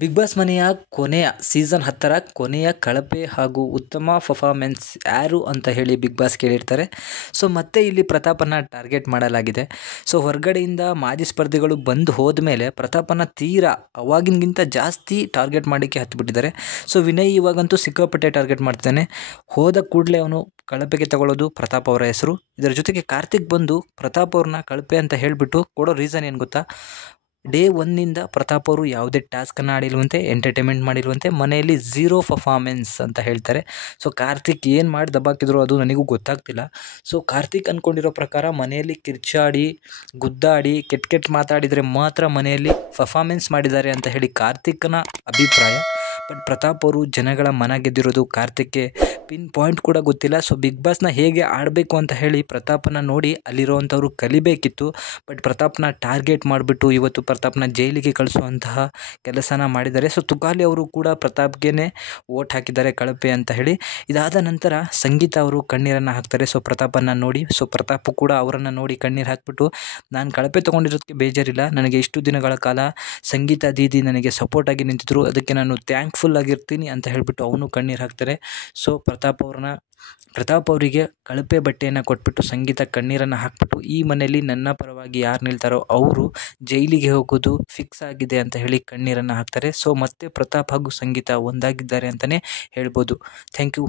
Big boss ಮನೆಯ ಕೊನೆಯ season 10ರ ಕೊನೆಯ ಕಳಪೆ ಹಾಗೂ ಉತ್ತಮ ಪರ್ಫಾರ್ಮೆನ್ಸ್ ಯಾರು ಅಂತ ಹೇಳಿ ಬಿಗ್ ಬಾಸ್ ಕೇಳಿರ್ತಾರೆ. ಸೊ ಮತ್ತೆ ಇಲ್ಲಿ ಪ್ರತಾಪನ ಟಾರ್ಗೆಟ್ ಮಾಡಲಾಗಿದೆ. ಸೊ ಹೊರಗಡೆಯಿಂದ ಮಾಜಿ ಸ್ಪರ್ಧಿಗಳು ಬಂದು ಹೋದ್ಮೇಲೆ ಪ್ರತಾಪನ ತೀರಾ ಅವಾಗಿನಗಿಂತ ಜಾಸ್ತಿ ಟಾರ್ಗೆಟ್ ಮಾಡೋಕ್ಕೆ ಹತ್ತಿಬಿಟ್ಟಿದ್ದಾರೆ. ಸೊ ವಿನಯ್ ಇವಾಗಂತೂ ಸಿಕ್ಕಾಪಟ್ಟೆ ಟಾರ್ಗೆಟ್ ಮಾಡ್ತಾನೆ. ಹೋದ ಕೂಡಲೇ ಅವನು ಕಳಪೆಗೆ ತಗೊಳ್ಳೋದು ಪ್ರತಾಪ್ ಅವರ ಹೆಸರು. ಇದರ ಜೊತೆಗೆ ಕಾರ್ತಿಕ್ ಬಂದು ಪ್ರತಾಪ್ ಅವ್ರನ್ನ ಕಳಪೆ ಅಂತ ಹೇಳಿಬಿಟ್ಟು ಕೊಡೋ ರೀಸನ್ ಏನು ಗೊತ್ತಾ? ಡೇ 1ನಿಂದ ಪ್ರತಾಪ್ ಅವರು ಯಾವುದೇ ಟಾಸ್ಕನ್ನು ಆಡಿಲ್ವಂತೆ, ಎಂಟರ್ಟೈನ್ಮೆಂಟ್ ಮಾಡಿಲ್ವಂತೆ, ಮನೆಯಲ್ಲಿ ಝೀರೋ ಪರ್ಫಾರ್ಮೆನ್ಸ್ ಅಂತ ಹೇಳ್ತಾರೆ. ಸೊ ಕಾರ್ತಿಕ್ ಏನು ಮಾಡಿ ದಬ್ಬಾಕಿದ್ರು ಅದು ನನಗೂ ಗೊತ್ತಾಗ್ತಿಲ್ಲ. ಸೊ ಕಾರ್ತಿಕ್ ಅಂದ್ಕೊಂಡಿರೋ ಪ್ರಕಾರ ಮನೆಯಲ್ಲಿ ಕಿರ್ಚಾಡಿ ಗುದ್ದಾಡಿ ಕೆಟ್ಟ ಮಾತಾಡಿದರೆ ಮಾತ್ರ ಮನೆಯಲ್ಲಿ ಪರ್ಫಾರ್ಮೆನ್ಸ್ ಮಾಡಿದ್ದಾರೆ ಅಂತ ಹೇಳಿ ಕಾರ್ತಿಕ್ನ ಅಭಿಪ್ರಾಯ. ಬಟ್ ಪ್ರತಾಪ್ ಅವರು ಜನಗಳ ಮನ ಗೆದ್ದಿರೋದು ಕಾರ್ತಿಕ್ಗೆ ಪಿನ್ ಪಾಯಿಂಟ್ ಕೂಡ ಗೊತ್ತಿಲ್ಲ. ಸೊ ಬಿಗ್ ಬಾಸ್ನ ಹೇಗೆ ಆಡಬೇಕು ಅಂತ ಹೇಳಿ ಪ್ರತಾಪನ ನೋಡಿ ಅಲ್ಲಿರೋವಂಥವ್ರು ಕಲಿಬೇಕಿತ್ತು. ಬಟ್ ಪ್ರತಾಪ್ನ ಟಾರ್ಗೆಟ್ ಮಾಡಿಬಿಟ್ಟು ಇವತ್ತು ಪ್ರತಾಪ್ನ ಜೈಲಿಗೆ ಕಳಿಸುವಂತಹ ಕೆಲಸನ ಮಾಡಿದ್ದಾರೆ. ಸೊ ತುಕಾಲಿ ಅವರು ಕೂಡ ಪ್ರತಾಪ್ಗೆ ಓಟ್ ಹಾಕಿದ್ದಾರೆ ಕಳಪೆ ಅಂತ ಹೇಳಿ. ಇದಾದ ನಂತರ ಸಂಗೀತ ಅವರು ಕಣ್ಣೀರನ್ನು ಹಾಕ್ತಾರೆ ಸೊ ಪ್ರತಾಪನ್ನು ನೋಡಿ. ಸೊ ಪ್ರತಾಪ್ ಕೂಡ ಅವರನ್ನು ನೋಡಿ ಕಣ್ಣೀರು ಹಾಕ್ಬಿಟ್ಟು ನಾನು ಕಳಪೆ ತೊಗೊಂಡಿರೋದಕ್ಕೆ ಬೇಜಾರಿಲ್ಲ, ನನಗೆ ಇಷ್ಟು ದಿನಗಳ ಕಾಲ ಸಂಗೀತ ದೀದಿ ನನಗೆ ಸಪೋರ್ಟಾಗಿ ನಿಂತಿದ್ರು, ಅದಕ್ಕೆ ನಾನು ಥ್ಯಾಂಕ್ಫುಲ್ ಆಗಿರ್ತೀನಿ ಅಂತ ಹೇಳಿಬಿಟ್ಟು ಅವನು ಕಣ್ಣೀರು ಹಾಕ್ತಾರೆ. ಸೊ ಪ್ರತಾಪ್ ಅವರಿಗೆ ಕಳಪೆ ಬಟ್ಟೆಯನ್ನು ಕೊಟ್ಬಿಟ್ಟು ಸಂಗೀತ ಕಣ್ಣೀರನ್ನು ಹಾಕ್ಬಿಟ್ಟು ಈ ಮನೆಯಲ್ಲಿ ನನ್ನ ಪರವಾಗಿ ಯಾರು ನಿಲ್ತಾರೋ ಅವರು ಜೈಲಿಗೆ ಹೋಗೋದು ಫಿಕ್ಸ್ ಆಗಿದೆ ಅಂತ ಹೇಳಿ ಕಣ್ಣೀರನ್ನು ಹಾಕ್ತಾರೆ. ಸೊ ಮತ್ತೆ ಪ್ರತಾಪ್ ಹಾಗೂ ಸಂಗೀತ ಒಂದಾಗಿದ್ದಾರೆ ಅಂತಲೇ ಹೇಳ್ಬೋದು. Thank you.